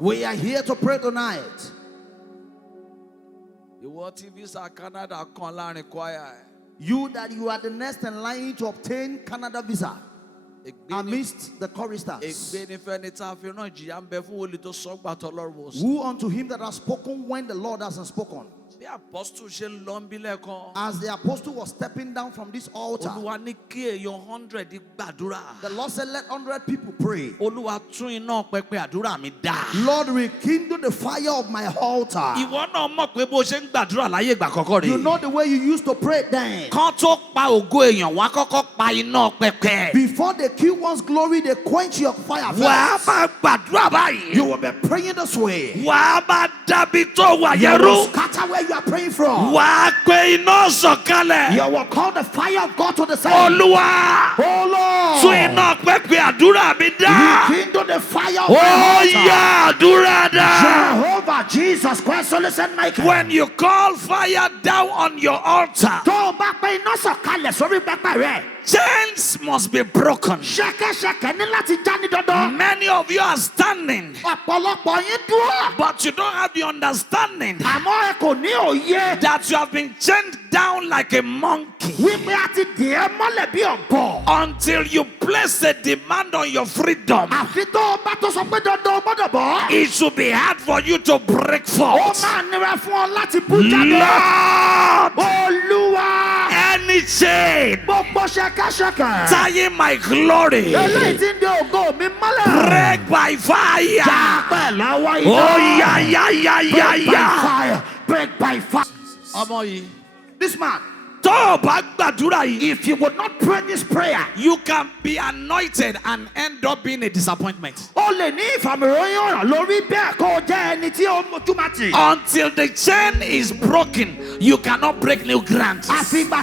We are here to pray tonight. You that you are the next in line to obtain Canada visa amidst the choristers. Who unto him that has spoken when the Lord hasn't spoken? As the apostle was stepping down from this altar, the Lord said, let 100 people pray. Lord, rekindle the fire of my altar. You know the way you used to pray then. Before they kill one's glory, they quench your fire first. You will be praying this way. You will scatter where you are praying from. You will call the fire of God to the side. Oh Lord, rekindle the fire of my altar. Jehovah Jesus Christ, so listen, Michael. When you call fire down on your altar, chains must be broken. Many of you are standing, but you don't have the understanding that you have been chained down like a monkey until you place a demand on your freedom. It should be hard for you to break forth. Lord, any chain tying my glory, break by fire. Oh yeah. Break by fire. This man, if you would not pray this prayer, you can be anointed and end up being a disappointment. Until the chain is broken, you cannot break new ground. Sometimes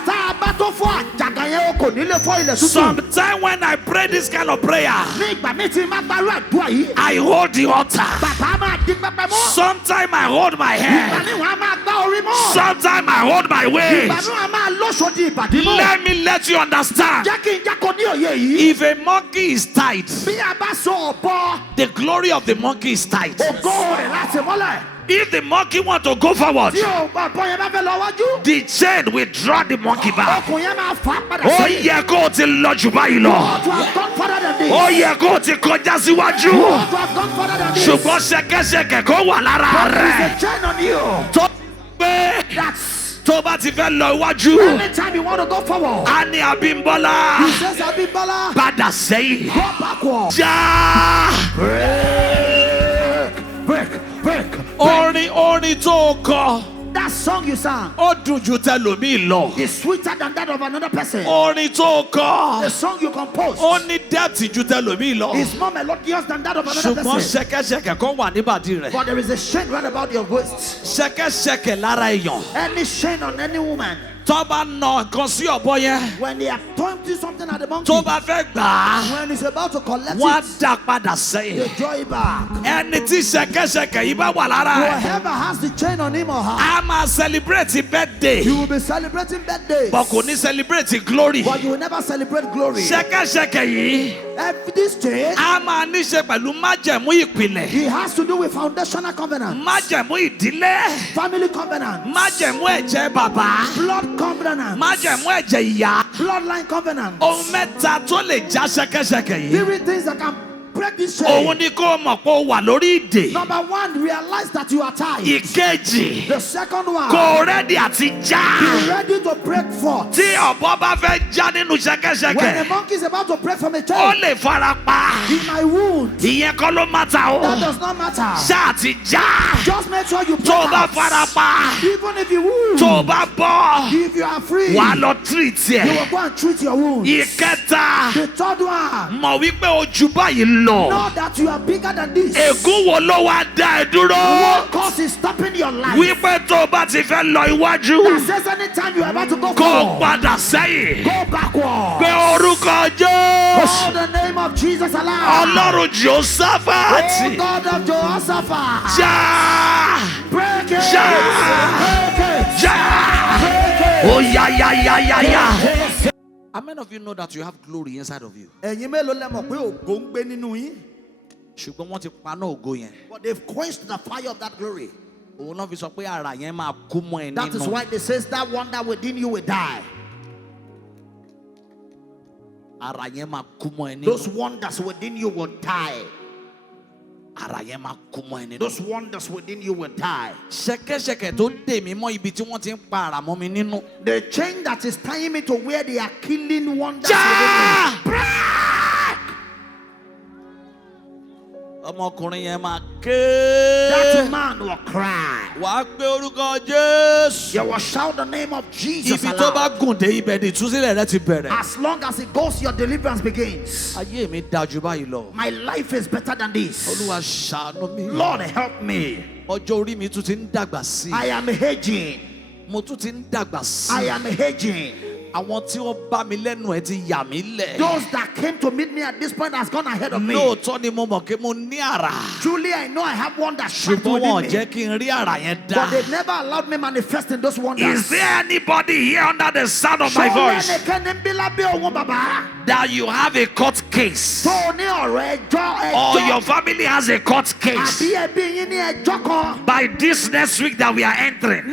when I pray this kind of prayer, I hold the altar. Sometimes I hold my head. Sometimes I hold my waist. Let me let you understand. If a monkey is tied, the glory of the monkey is tied. If the monkey wants to go forward, the chain will draw the monkey back. Oh yeah, go to Lord Jubailo. Oh yeah, go to Kojasiwaju. Ṣùgbọ́n ṣẹ̀kẹ̀ṣẹ̀kẹ̀ kó wà lára rẹ̀. Anytime you want to go forward, Ani Abimbola, he says Abimbola, Bada say, go backward. Break. Only talk. That song you sang is sweeter than that of another person. The song you composed is more melodious than that of another person. But there is a chain right about your waist. Any chain on any woman, when they have told you something at the monkey, when it's about to collect it, they draw it back. Whoever has the chain on him or her, I'm celebrating birthday. You will be celebrating birthdays, but you celebrate glory. But you will never celebrate glory. This chain, he has to do with foundational covenant, family covenant, blood covenant, bloodline covenant. Three things that can break this chain. Number one, realize that you are tied. The second one, be ready to break forth. When the monkey is about to break from a chain, he might wound. That does not matter. Just make sure you break out. Even if you wound, if you are free, you will go and treat your wounds. The third one, know that you are bigger than this. What cause is stopping your life? That says anytime you are about to go forward, go backward. Call the name of Jesus aloud. Oh God of Jehoshaphat, break it. Oh yeah. How many of you know that you have glory inside of you? But they've quenched the fire of that glory. That is why it says that one that within you will die. Those wonders within you will die. Those wonders within you will die. The chain that is tying me to where they are killing wonders within me. That man will cry. You will shout the name of Jesus aloud. As long as it goes, your deliverance begins. My life is better than this. Lord, help me. I am hedging. I am hedging. Those that came to meet me at this point has gone ahead of me. Truly, I know I have wonders within me, but they've never allowed me manifest in those wonders. Is there anybody here under the sound of my voice that you have a court case, or your family has a court case by this next week that we are entering?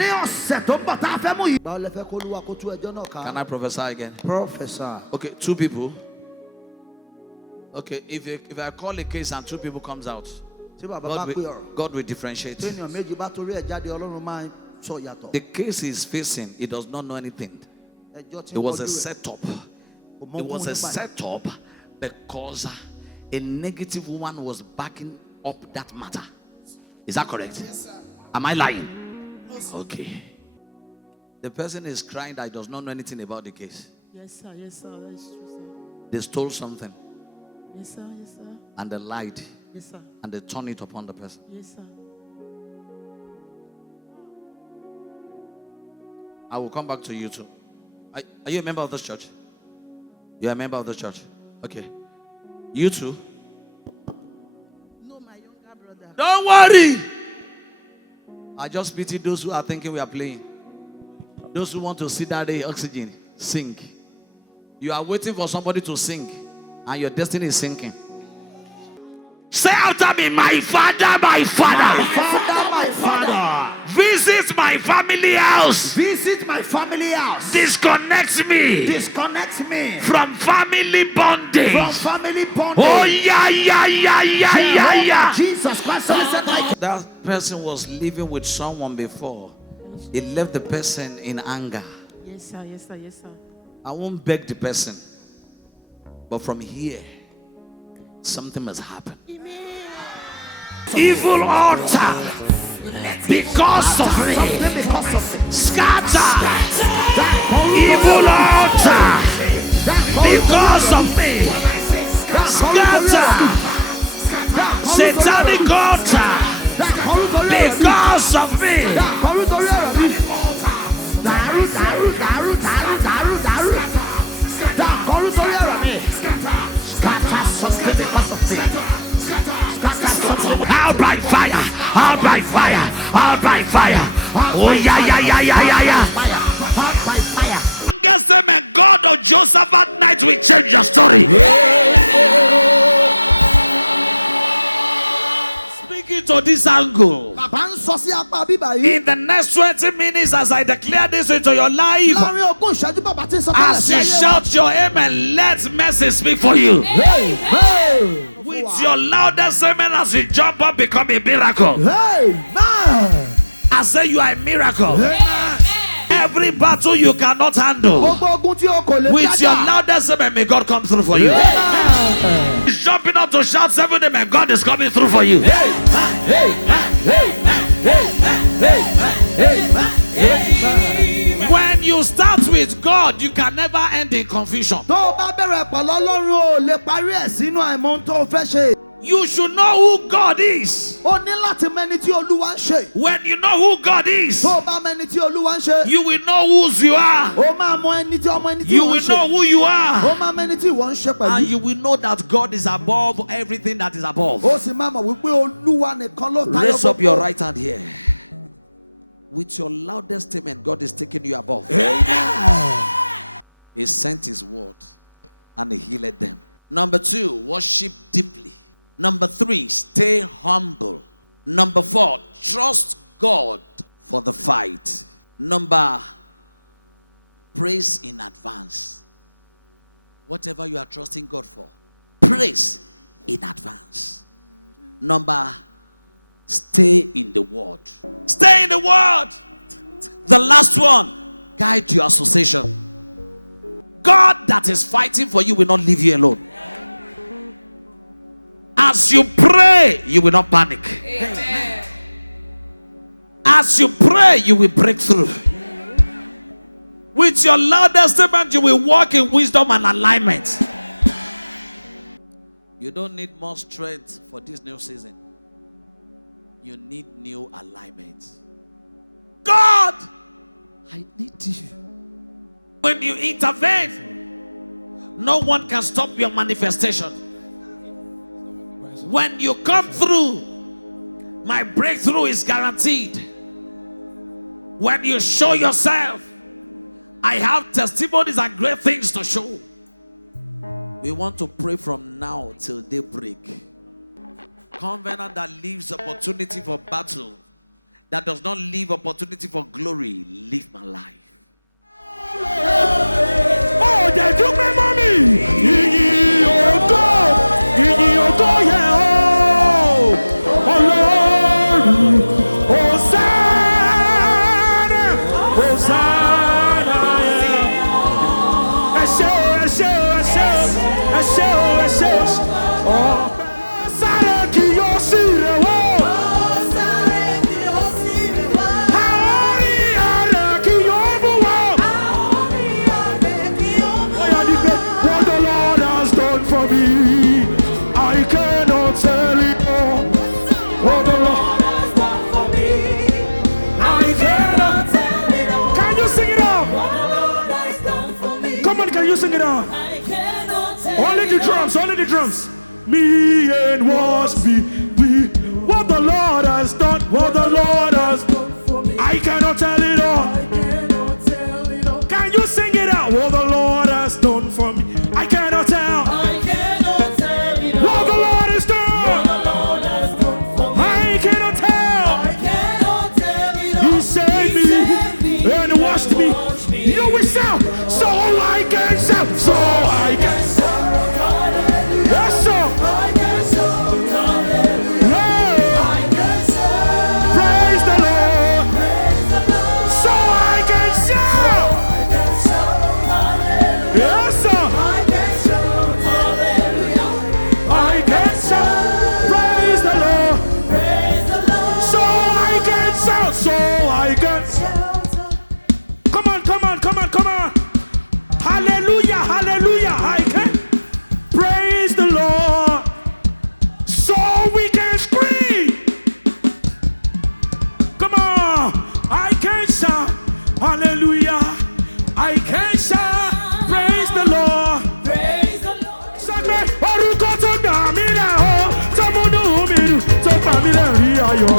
Can I prophesy again? Prophesy. Okay, 2 people. Okay, if I call a case and 2 people comes out, God will differentiate. The case is facing, he does not know anything. It was a setup. It was a setup because a negative woman was backing up that matter. Is that correct? Yes, sir. Am I lying? Yes. Okay. The person is crying that he does not know anything about the case. Yes, sir. Yes, sir. That's true, sir. They stole something. Yes, sir. Yes, sir. And they lied. Yes, sir. And they turned it upon the person. Yes, sir. I will come back to you too. Are you a member of this church? You're a member of this church? Okay. You too? No, my younger brother. Don't worry. I just pity those who are thinking we are playing. Those who want to see that day oxygen, sing. You are waiting for somebody to sing, and your destiny is sinking. Say after me, my Father, my Father. My Father, my Father. Visit my family house. Visit my family house. Disconnect me. Disconnect me from family bondage. From family bondage. Oh yeah. Jesus Christ. That person was living with someone before. He left the person in anger. Yes, sir. Yes, sir. Yes, sir. I won't beg the person, but from here, something must happen. Amen. Evil altar, because of me, scatter. Evil altar, because of me, scatter. Satanic altar, because of me. Out by fire, out by fire, out by fire. Oh yeah. Guess them and God of Jehoshaphat Night will change your story. Speaking to this angle, in the next 20 minutes, as I declare this into your life, as you shout your amen, let mercy speak for you. With your loudest amen, as you jump up, become a miracle. I say you are a miracle. Every battle you cannot handle, with your loudest amen, may God come through for you. He's jumping up to shout 7 amen, God is coming through for you. When you start with God, you can never end in confusion. You should know who God is. When you know who God is, you will know whose you are. You will know who you are. And you will know that God is above everything that is above. Raise up your right hand here. With your loudest statement, God is taking you above. Amen. He sent his word and he healed them. Number 2, worship deeply. Number 3, stay humble. Number 4, trust God for the fight. Number, praise in advance. Whatever you are trusting God for, praise in advance. Number, stay in the word. Stay in the word. The last one, guide your association. God that is fighting for you will not leave you alone. As you pray, you will not panic. Amen. As you pray, you will break through. With your loudest statement, you will walk in wisdom and alignment. You don't need more strength for this new season. You need new alignment. God, I need you. When you intervene, no one can stop your manifestation. When you come through, my breakthrough is guaranteed. When you show yourself, I have testimonies and great things to show. We want to pray from now till daybreak. Covenant that leaves opportunity for battle, that does not leave opportunity for glory, live my life. Oh, they took my mommy. Oh Lord, Hosanna, Hosanna. Oh, Saraki Yosire, what the Lord has done for me, I cannot tell it all. What the Lord has done for me, I cannot tell it all. Can you sing it out? What the Lord has done for me. Come on, can you sing it out? I cannot tell only the drums, only the drums. Me and was me. What the Lord has done, what the Lord has done for me, I cannot tell it all. I cannot tell it all. Can you sing it out? What the Lord has done for me, I cannot tell. I cannot tell it all. What the Lord has done, what the Lord has done for me, I cannot tell. I cannot tell it all. He saved me and washed me. You will shout, so I can shout, so I can shout. Yes, sir. I can shout. Hallelujah. I can shout. Praise the Lord. Praise the Lord. So I can shout. I can shout. Hallelujah. Yes, sir. I can shout. Hallelujah. I can shout. Praise the Lord. Praise the Lord. So I can shout. So I can shout. Come on, come on, come on, come on. Hallelujah, hallelujah. I can praise the Lord. So we can scream. Come on. I can shout. Hallelujah. I can shout. Praise the Lord. Praise the Lord. Sagbe orúkọ tó dà mí lẹ́ o, tó múnú mi dùn, tó pa mí lẹ́rìn ayọ̀.